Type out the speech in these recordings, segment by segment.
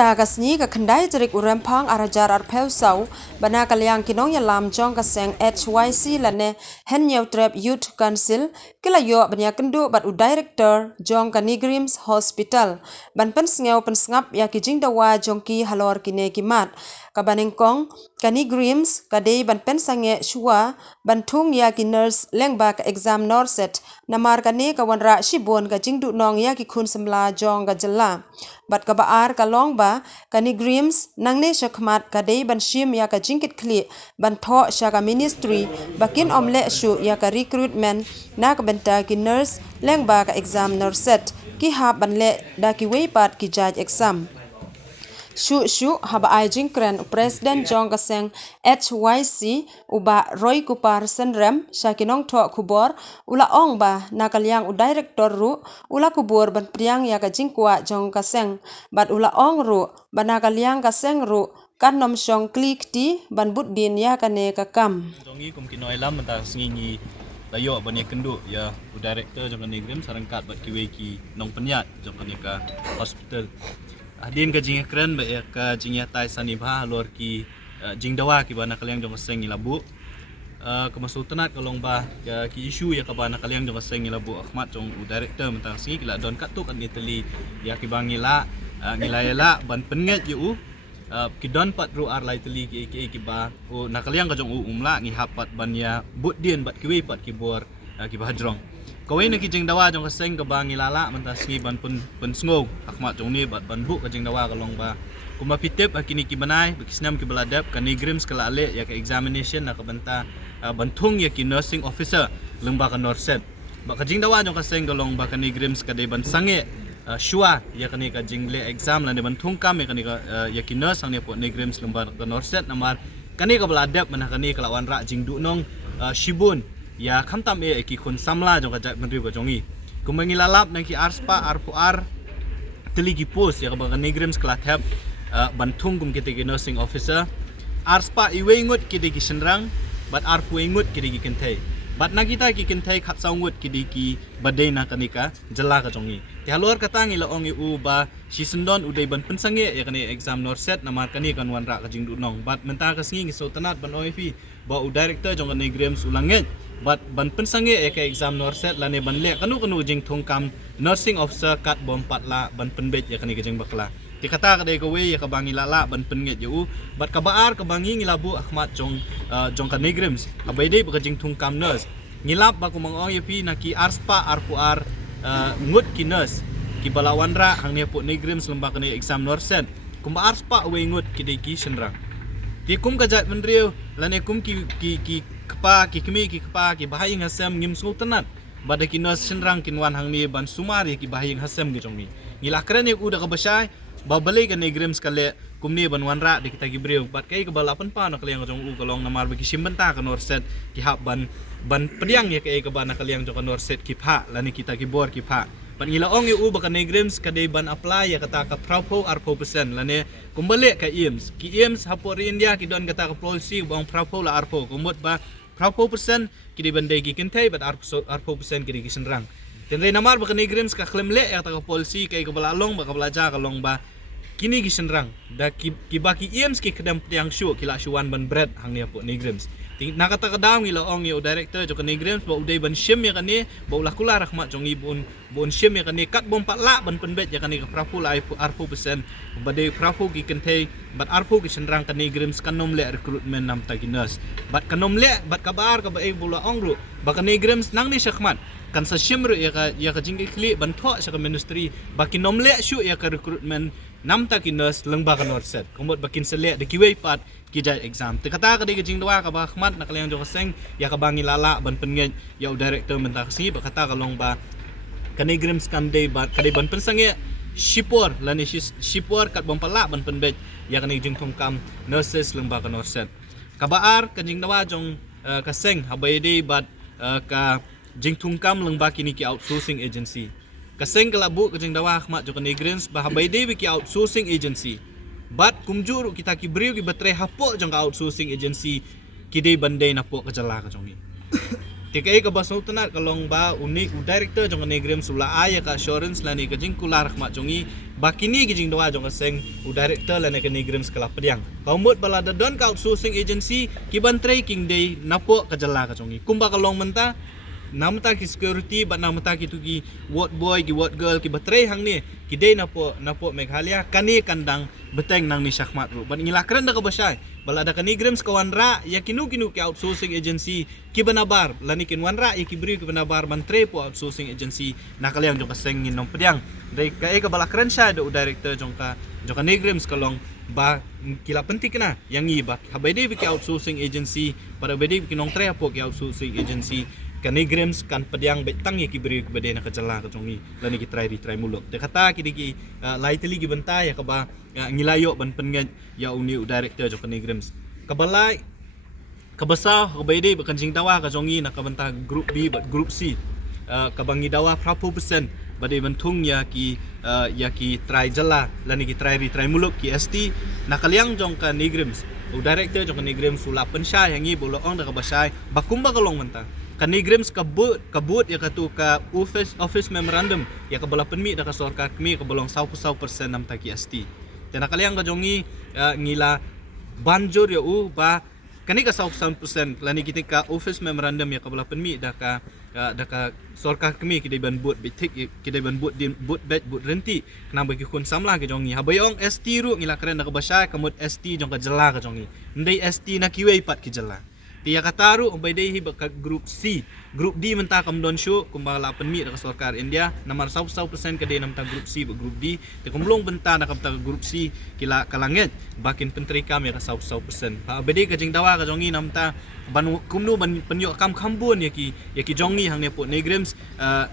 ta kasni ka khandai jerik urampang arajar arpheu sau bana kalyang kinong ya lam jong ka seng HYC lane Henyau Trap Youth Council kilayo banya kendu bat u director jong ka Nigrims Hospital ban pen sngeu pen sngap ya ki jingdawa jong ki halor kine kimat kabaning kong ka Nigrims ka dei ban pen sange shua ban thung ya ki nurse lengba ka exam norset namar ka ne ka wanra shibon ka jingdu nong ya ki khun semla jong ka jella bat ka baar ka long ba ka Nigrims nangne shakmat ka dei ban shim ya ka jingkit kli ban tho sha ka ministry bakin omle shu ya ka recruitment na ka benta ki nurse lengba ka exam norset ki ha ban le da ki weipat ki judge exam Shu haba ai jingkren president jong kaseng HYC uba Roy Kupar Senrem Shakinong tho kubor ula ong ba nakalyang u director ru ula kubor ban priang ya ka jingkwa jong kaseng bat ula ong ru banakalyang kaseng ru kanom shong klik ti ban but din ya kane ka kam jongi kum kinoi lam ta singi layo bani kendu ya u director jong Nigrim sarangkat bat kiwe ki nong penyat jong ka hospital adin ka jingya kren ba ya ka jingya tai sanibha lor ki jingdawa ki bana kalyang jong seng ilabu kemasultanat kalong ba ki isu ya ka bana kalyang jong seng ilabu Ahmad jong u director mentang singi kila don katuk kan Italy ya ki bangila ngilayala ban penget yu ki don pat ru ar lai Italy ki ba u nakalyang ka jong u umla ngi hapat ban ya but din bat kiwe pat ki bor ki bahadrong kawai nak kijing dawa jong kaseng ke bang ilala mentas ni ban pun sngog Ahmad jong ni bat ban bu kijing dawa kalong ba kuma pitep akini ki banai bekisnam ki beladap ka Nigrims kala ale ya ka examination nak benta bantung ya ki nursing officer lengba ka Norset ba kijing dawa jong kaseng kalong ba ka Nigrims ka de ban sange shua ya kani ka jingle exam lan de bantung kam ya kani ka ya ki nurse ang ni po Nigrims lengba ka Norset namar kani ka beladap mana kani kalawan ra jingdu nong shibun ya khamtam ki khun samla jong ka menteri ko jongi kumangi lalap nang ki arspa arpuar teligi post ya ka Nigrims kala thap bantung kum kite ki nursing officer arspa iwengut kite ki senrang bat arpu ingut kite ki kentai bat na kita ki kentai khat saungut kite ki badai na kanika jela ka jongi ti halor katangi la ongi u ba si sendon udai ban pensange ya kani exam Norset namar kani kan wanra ka jingdu nong bat menta ka singi sultanat ban oifi ba u director jong ka Nigrims ulanget bat ban pensange ka exam Norset lane ban le kanu jing thongkam nursing officer kat bom patla ban penbet ya kani jing bakla ti kata ka de ko we ya ka bangi lala ban penget yu bat ka baar ka bangi ngilabu Ahmad jong ka Nigrims abai de ba jing thongkam nurse ngilap ba ko mangong yapi naki arspa arpuar ngut ki nurse ki balawanra hang ne po Nigrims lembak ni exam Norset kum arspa we ngut ki de ki senrang ti kum ka jat menriu lane kum ki kapa ki kemi ki kapa ki bahaying hasam ngim sultanat bada ki nurse senrang kinwan hang ni ban sumari ki bahaying hasam gi jongi ngilakren ni uda ka basai ba balai ka Nigrims kale kumni ban wanra de kita gibreu bat kai ka balapan pa nak liang jong u kalong namar bagi simbenta ka Norset ki hab ban pediang ya kai ka ban nak liang jong ka Norset ki pha lani kita ki bor ki pha ban ila ong u ba ka Nigrims ka de ban apply ya kata ka praupo arpo persen lani kumbale ka IEMS ki IEMS hapor India ki don kata ka policy bang praupo la arpo kumut ba praupo persen ki de bandai ki kentai bat arpo persen ki de ki senrang tenre namar ba ka Nigrims ka klemle ya kata ka policy kai ka balalong ba ka belajar kalong ba kini ki senrang da ki baki IEMS ki kedam yang syu kila syuan ban bread hang ni po Nigrims nakata ka daw ngila ong yu director jo ka Nigrims ba uday ban shim ya kani ba ulah kula rahmat jong ibun bon shim ya kani kat bom patla ban penbet ya kani ka prapu la arpu persen ba de prapu ki kentai bat arpu ki senrang ka Nigrims kanom le recruitment nam ta nurse bat kanom le bat kabar ka ba e bula ong ru ba ka Nigrims nang ni syakmat kan sa shimru ya ka jingki kli ban tho sa ka ministry ba kinom le syu ya ka recruitment nam ta ki nurse lengba ka Norset kumot bakin sele de kiwei pat ki jai exam te kata ka de jing dawa ka ba Ahmad nak liang jong seng ya ka bangi lala ban penget ya director menta si ba kata ka long ba ka Nigrims kan de ba ka de ban pensange shipor lani shipor kat bom pala ban penbet ya ka jing thongkam nurses lengba ka Norset ka baar ka jing dawa jong ka seng habai de bat ka jing thongkam lengba kini ki outsourcing agency kaseng kalabu kajing dawa Ahmad jo ka Nigrims bahabay de ki outsourcing agency bat kumjuru kita ki briu ki batre hapo jong ka outsourcing agency ki de bandai na po ka jala ka jongi Tikai ka basau tenat kalong ba unik director jong negrem sula aya ka assurance lani ka jing kular khmat jongi bakini ki jing doa jong seng director lani ka negrem skala pediang kaumut bala da don ka outsourcing agency ki ban tracking day napo ka jala ka jongi kumba kalong menta namta ki security ba namta ki tugi what boy ki what girl ki batre hang ni ki day napo Meghalaya kani kandang beteng nang ni syakmat ru ban ngila keren da ka basai bala da kani grems kawan ra ya kinu ki outsourcing agency ki banabar lani kin wan ra ya ki beri ki banabar mantre po outsourcing agency nakaliang jong kaseng ngin nong pediang dai ka e ka bala keren sha do director jong ka ni grems kalong ba kila penting kena yang i ba habede bi ki outsourcing agency pada bede ki nong tre po ki outsourcing agency kani grems kan pediang betang ya ki beri ki bede na kajala ka jongi lani ki try muluk de kata ki ki laiteli ki benta ya ka ba ngilayo ban pengen ya uni director jong kani grems kabalai kabasa kabede bakan jing dawa ka jongi na kabanta group B but group C kabangi dawa prapo persen bade bentung ya ki try jala lani ki try muluk ki ST nakaliang jong ka nigrims director jong ka nigrims sula pensya yang i bolong da kabasai bakumba kalong mentang ka nigrims kabut ya katu ka office memorandum ya kabala penmi da ka sorkar kami kabolong 100% nam ta ki ST dan nakaliang ka jongi ngila banjur ya ba kani ka 100% lani kita ka office memorandum ya kabala penmi da ka sorkar kami kita ban buat bitik kita ban buat din buat bet buat renti kena bagi kun samla ke jongi habayong ST ru ngila keren da ka basai kamut ST jong ka jela ka jongi ndai ST na kiwe pat ki jela tiya kataru umbai dei hi ka group C group D menta kam don show kumbala penmi da ka sorkar India namar 100% ke de namta group C ba group D te kumlong benta na kamta group C kila kalanget bakin pentri kam ya ka 100% pa bede ka jing dawa ka jongi namta ban kumnu ban penyo kam khambun ya ki jongi hang ne po negrims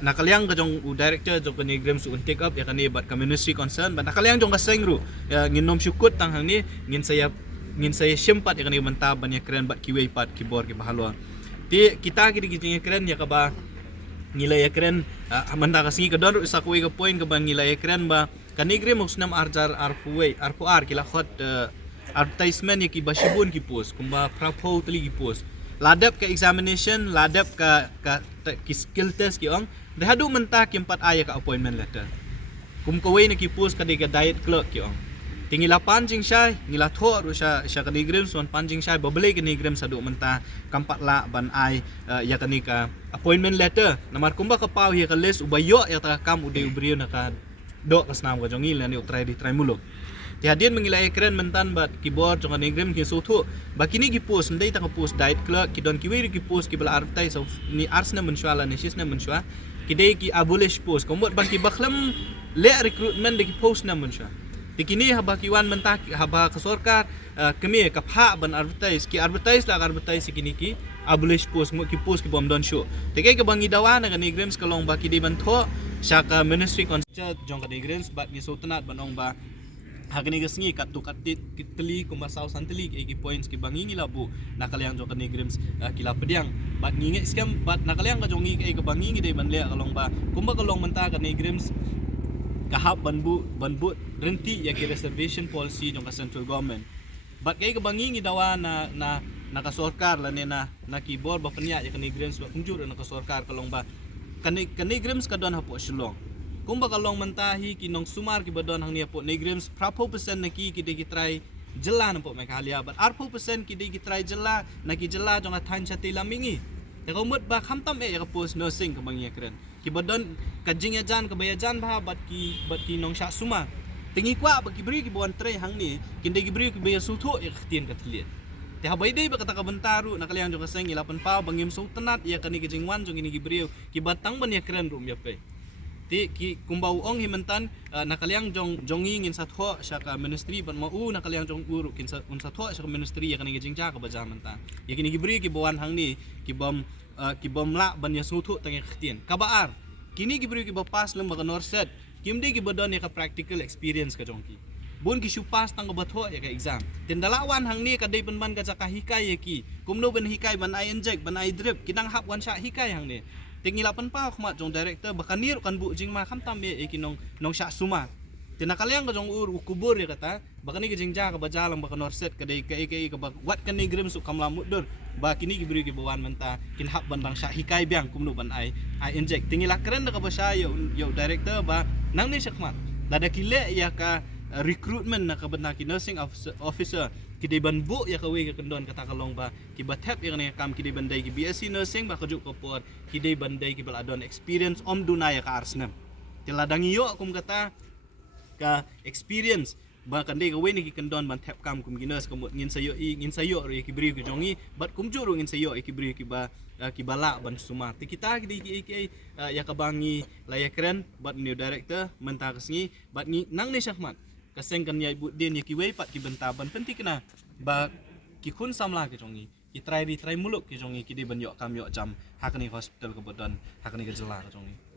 nakaliang ka jong director jong ka negrims un take up ya ka ne bat community concern ban nakaliang jong ka sengru nginom syukut tang hang ni ngin saya sempat ya kan menta ban ya keren bat kiwe pat keyboard ki bahalwa ti kita ki keren ya ka ba ngila ya keren manda ka singi ka don sa kuwe ka point ka ban ngila ya keren ba kanigre musnam arjar arpuar kila khot advertisement ya ki bashibun ki post kumba prapo tli ki post ladap ka examination ladap ka ki skill test ki ong dahadu menta ki 4 aya ka appointment letter kum kuwe na ki post ka de ka diet clerk ki ong tingila panjing syai ngila tho ru sya ka nigram son panjing syai babele ke nigram sadu menta kampat la ban ai ya kanika appointment letter namar kumba ka pau ya ka list ubayo ya ta kam ude ubrio na ka do ka snam ka jongi la ni try muluk ti hadien mengila ekran mentan bat keyboard jong nigram ki sotho bakini ki post ndai ta ka post diet clerk ki don ki we ki post ki bala advertise ni arsna mensyala ni sisna mensywa ki dei ki abolish post komot ban ki bakhlam le recruitment de ki post na mensywa tikini haba kiwan mentak haba kesorkar kami kapha ban advertise kini ki abolish post mo ki post ki bom don show tikai ke bangi dawa na ni grems kalong ba ki di ban tho syaka ministry concert jong ka di grems bat ni sotenat banong ba hagani gasngi katu katit kitli kumasau santli ki points ki bangi labu nakaliang jong ka ni grems kila pediang bat nginge skam bat nakaliang ka jongi ke bangi ngi de ban le kalong ba kumba kalong menta ka ni grems kahap banbu renti ya ki reservation policy jong ka central government bat kay kabangi ngi dawa na nakasorkar la na keyboard ba panya ya kani grems ba kunjur na kasorkar kalong ba kani grems ka don hapo shilong kung ba kalong mentahi kinong sumar ki badon hang niya po ni grems prapo percent na ki de ki try jela na po Meghalaya bat arpo percent ki de ki try jela na ki jela jong athan cha tilamingi te komot ba khamtam ya ka post nursing kabangi ya kren ki badon kajing ya jan kabayajan ba bat ki nong sha suma tingi kwa ba ki beri ki bon tre hang ni kinde ki beri ki baya sutho ya khtien ka thliet te habai dei ba kata ka bentaru nakaliang jong kaseng ilapan pa bangim so tenat ya kani kajing wan jong ini ki beri ki batang ban ya kren rum ya pe ti ki kumbau ong himentan nakaliang jongi ngin satho syaka ministry ban mau nakaliang jong uru kin satho syaka ministry ya kani kajing ja ka baja mentan ya kini ki beri ki bawan hang ni ki bom la ban ya sutho tang ya khtien kabaar kini gibri ki bapas lem baga norset kimde ki badon ya ka practical experience ka jongki bun ki supas tang batho ya ka exam tendalawan hang ni ka dei ban ka jaka hikai ya ki kumno ben hikai ban ai inject ban ai drip kidang hap wan sha hikai hang ni tingilapan pa khmat jong director bakanir kan bu jing ma kham tam ye kinong sha suma tinakaliang ka jong ukubur ya kata bakani ke jingja ka bajalang baka norset ka dai ka ka bak wat kan ni grem su kamlamut dor ba kini gibri ki bawan menta kin hak bandang sya hikai biang kumnu ban ai inject tingila keren ka basya yo director ba nang ni syakmat dada kile ya ka recruitment na ka benda ki nursing officer ki de ban bu ya ka we ka kendon kata kalong ba ki batep ya ne kam ki de bandai ki BSc nursing ba ka juk ko por ki de bandai ki baladon experience om dunaya ka arsnam tiladangi yo kum kata ka experience bahkan dia kawe ni kendon ban tap kam kum ginas kum ngin sayo ri ki bri ki jongi bat kum juru ngin sayo ki bri ki ba ki bala ban suma ti kita ki ya ka bangi layak keren bat new director menta kesngi bat ngi nang ni syahmat kaseng kan ya ibu den ya ki we pat ki bentaban penti kena ba ki kun samla ki jongi ki try muluk ki jongi ki de ban yo kam yo jam hakni hospital ke bodan hakni ke jela ke jongi